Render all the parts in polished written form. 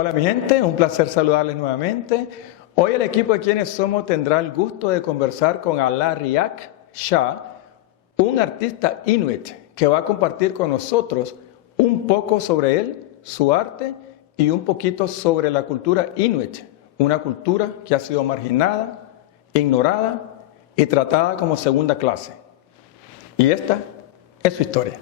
Hola mi gente, un placer saludarles nuevamente. Hoy el equipo de Quienes Somos tendrá el gusto de conversar con Allariaq Shaa, un artista Inuit que va a compartir con nosotros un poco sobre él, su arte y un poquito sobre la cultura Inuit, una cultura que ha sido marginada, ignorada y tratada como segunda clase. Y esta es su historia.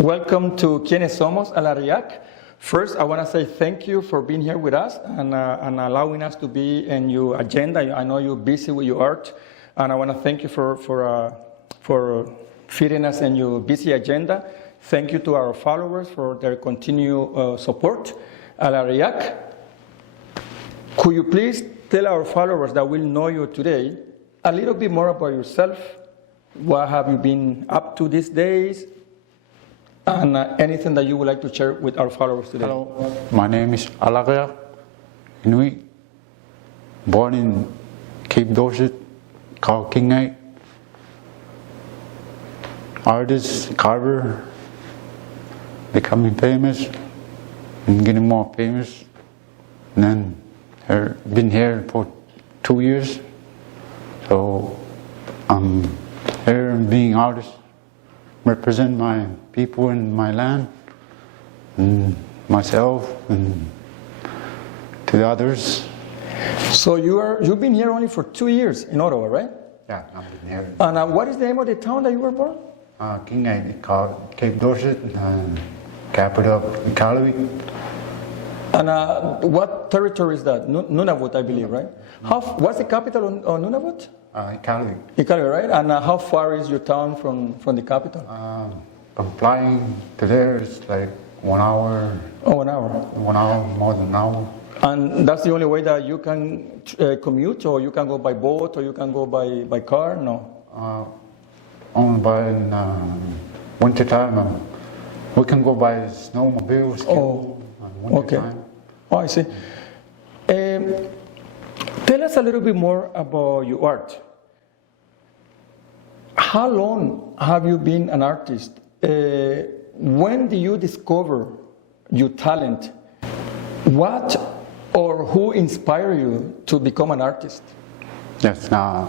Welcome to Quienes Somos, Allariaq. First, I want to say thank you for being here with us and allowing us to be in your agenda. I know you're busy with your art, and I want to thank you for fitting us in your busy agenda. Thank you to our followers for their continued support. Allariaq, could you please tell our followers that will know you today a little bit more about yourself? What have you been up to these days? And anything that you would like to share with our followers today. Hello, my name is Allariaq, Inuit, born in Cape Dorset, called Gatineu. Artist, carver, becoming famous and getting more famous. And then been here for 2 years, so I'm here being artist. Represent my people and my land, and myself, and to the others. So you've been here only for 2 years in Ottawa, right? Yeah, I've been here. And what is the name of the town that you were born? Gatineu, called Cape Dorset, capital of Inuit. And what territory is that? Nunavut, I believe, right? What's the capital of Nunavut? Inuit. Inuit, right? And how far is your town from the capital? From flying to there, it's like 1 hour. Oh, 1 hour. 1 hour, more than an hour. And that's the only way that you can commute, or you can go by boat, or you can go by car? No. Only by winter time. We can go by snowmobile. Oh, okay. Time. Oh, I see. Tell us a little bit more about your art. How long have you been an artist? When did you discover your talent? What or who inspired you to become an artist? Yes, I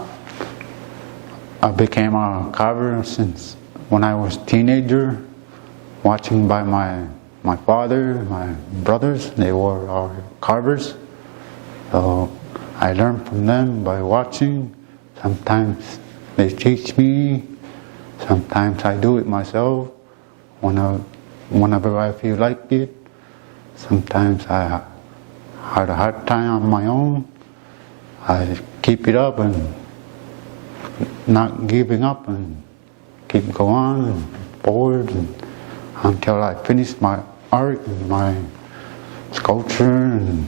became a carver since when I was a teenager, watching by my father, my brothers. They were our carvers. So I learned from them by watching. Sometimes they teach me. Sometimes I do it myself whenever I feel like it. Sometimes I had a hard time on my own. I keep it up and not giving up and keep going and forward until I finish my art and my sculpture, and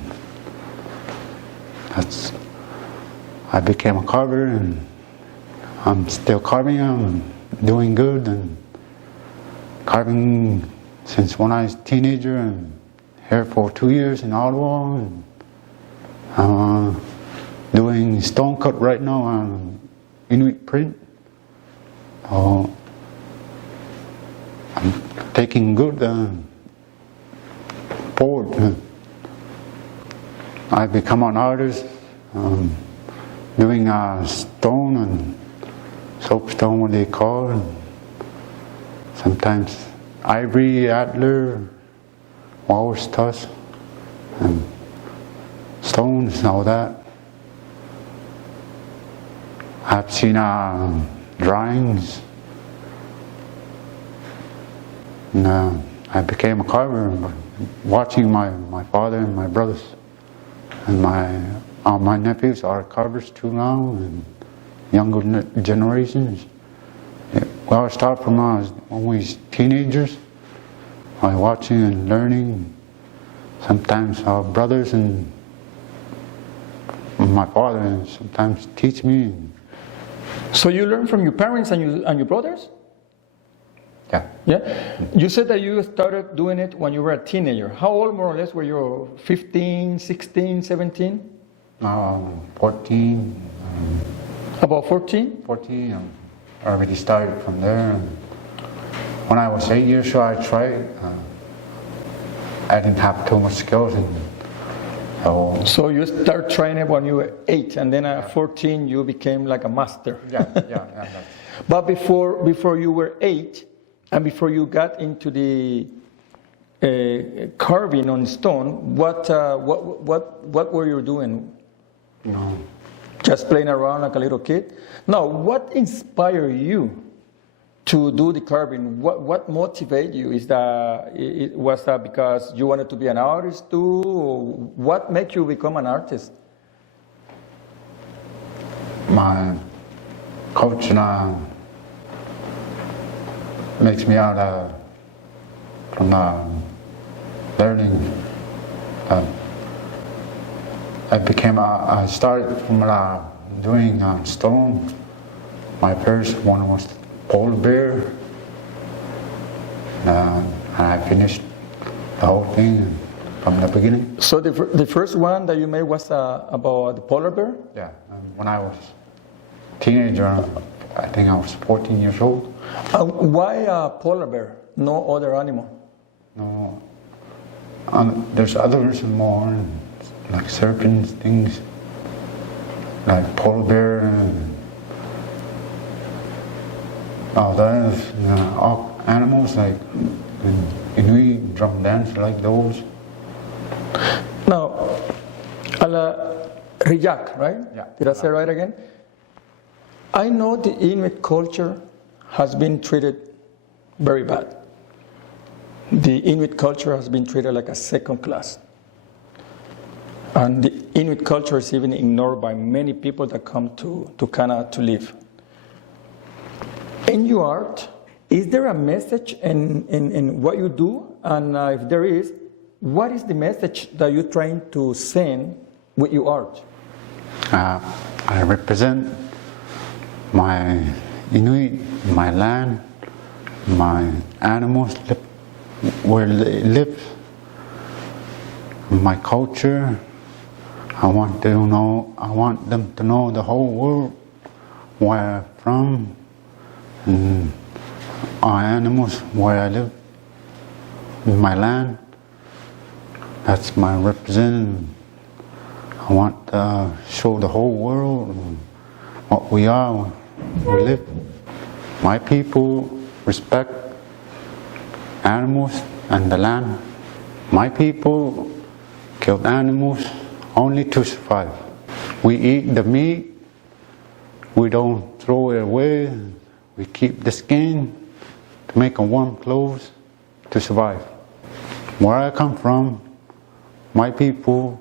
I became a carver, and I'm still carving and doing good, and carving since when I was a teenager, and here for 2 years in Ottawa, and doing stone cut right now on Inuit print. I'm taking good forward. I become an artist, doing stone and soapstone, what they call it. Sometimes ivory, antler, walrus tusk, and stones and all that. I've seen drawings, and I became a carver watching my father and my brothers, and my nephews are carvers too now, and younger generations. Well, I started from when I was always teenagers, by watching and learning. Sometimes our brothers and my father sometimes teach me. So you learn from your parents and your brothers? Yeah. Yeah? You said that you started doing it when you were a teenager. How old more or less were you? 15, 16, 17? 14. About 14? 14. I already started from there. When I was 8 years old, I tried. I didn't have too much skills, and So you start training when you were 8, and then at 14 you became like a master. Yeah. But before you were 8, and before you got into the carving on stone, what were you doing? No. Just playing around like a little kid? No. What inspired you to do the carving? What motivated you? Was that because you wanted to be an artist too? Or what made you become an artist? My coach makes me out from learning. I started from doing stone. My first one was polar bear, and I finished the whole thing from the beginning. So the first one that you made was about the polar bear? Yeah, when I was a teenager, I think I was 14 years old. Why a polar bear? No other animal? No, there's others more, like serpents, things, like polar bear, and all animals like Inuit drum dance, like those. Now, Allariaq, right? Yeah. Did I say right again? I know the Inuit culture has been treated very bad. The Inuit culture has been treated like a second class. And the Inuit culture is even ignored by many people that come to Canada to live. In your art, is there a message in what you do? And if there is, what is the message that you're trying to send with your art? I represent my Inuit, my land, my animals, where they live, my culture. I want them to know the whole world, where I'm from, and our animals, where I live, in my land. That's my representative. I want to show the whole world what we are, where we live. My people respect animals and the land. My people killed animals only to survive. We eat the meat, we don't throw it away, we keep the skin to make a warm clothes to survive. Where I come from, my people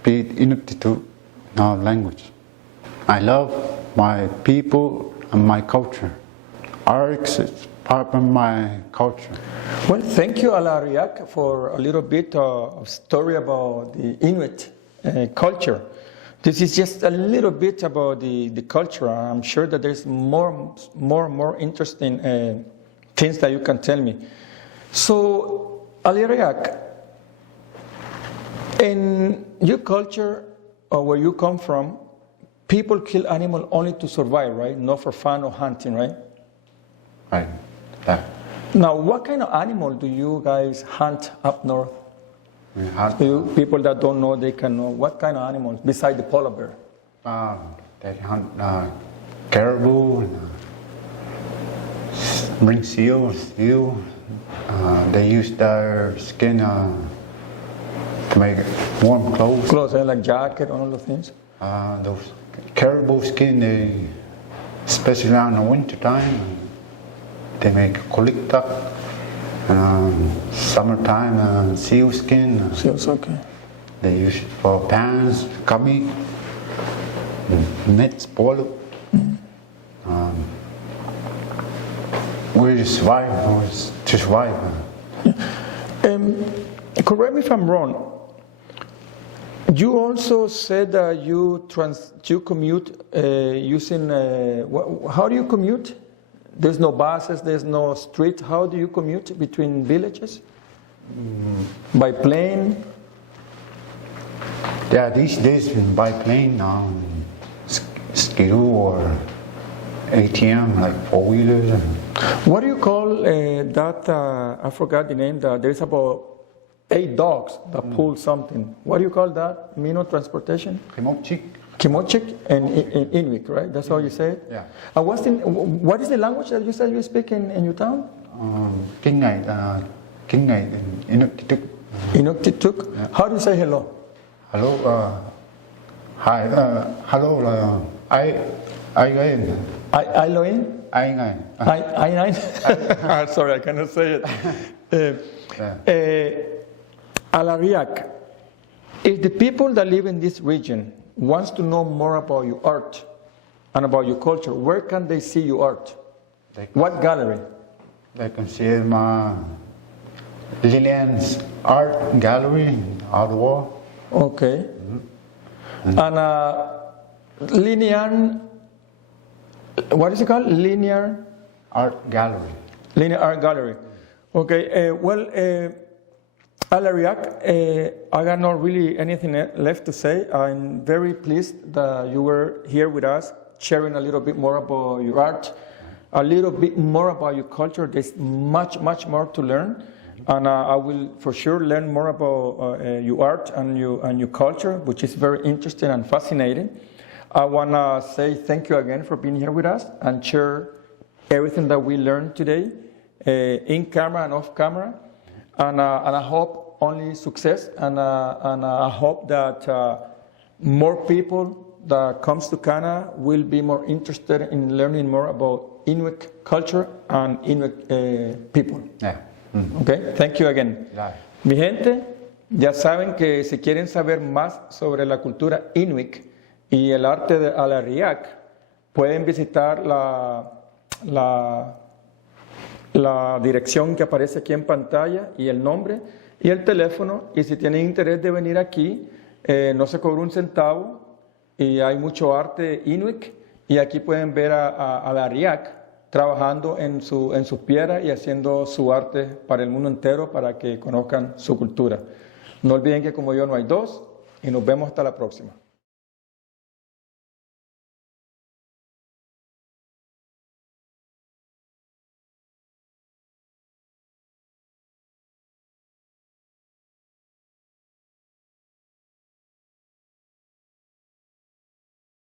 speak Inuit language. I love my people and my culture. Art is part of my culture. Well, thank you, Allariaq, for a little bit of story about the Inuit culture. This is just a little bit about the culture. I'm sure that there's more interesting things that you can tell me. So, Allariaq, in your culture, or where you come from, people kill animals only to survive, right? Not for fun or hunting, right? Right. Yeah. Now, what kind of animal do you guys hunt up north? People that don't know, they can know. What kind of animals besides the polar bear? They hunt caribou, and, bring seal. They use their skin to make warm clothes. Clothes, like jacket and all those things? Those caribou skin, especially around the winter time, they make collecta. Summertime, seal skin. Seals, okay. They use it for pants, kami, nets, polo. We survive. Correct me if I'm wrong. You also said that you commute using. How do you commute? There's no buses, there's no street. How do you commute between villages? By plane? Yeah, these days by plane, skidoo or ATM, like four-wheelers. What do you call that? I forgot the name. There's about 8 dogs that pull something. What do you call that? Mino transportation? Kimochi. Kimochik and in Inuit, right? That's how you say it? Yeah. And what is the language that you said you speak in your town? Kinh ngày in Inuktitut. Inuktitut? Yeah. How do you say hello? Hello, hi, hello, I again. I Loin? I ngay. I nine? Sorry, I cannot say it. Allariaq, if the people that live in this region wants to know more about your art and about your culture, where can they see your art? What gallery? They can see my Lillian's art gallery in Ottawa. Okay. And Linear, what is it called? Linear Art gallery. Linear Art Gallery. Okay. Allariaq, I got not really anything left to say. I'm very pleased that you were here with us, sharing a little bit more about your art, a little bit more about your culture. There's much more to learn, and I will for sure learn more about your art and your culture, which is very interesting and fascinating. I want to say thank you again for being here with us and share everything that we learned today, in camera and off camera. And I hope only success, and I hope that more people that comes to Canada will be more interested in learning more about Inuit culture and Inuit people. Yeah. Okay, thank you again. Yeah. Mi gente, ya saben que si quieren saber más sobre la cultura Inuit y el arte de Allariaq, pueden visitar la dirección que aparece aquí en pantalla y el nombre y el teléfono. Y si tienen interés de venir aquí, no se cobra un centavo y hay mucho arte Inuit. Y aquí pueden ver a Allariaq trabajando en sus piedras y haciendo su arte para el mundo entero, para que conozcan su cultura. No olviden que como yo no hay dos, y nos vemos hasta la próxima.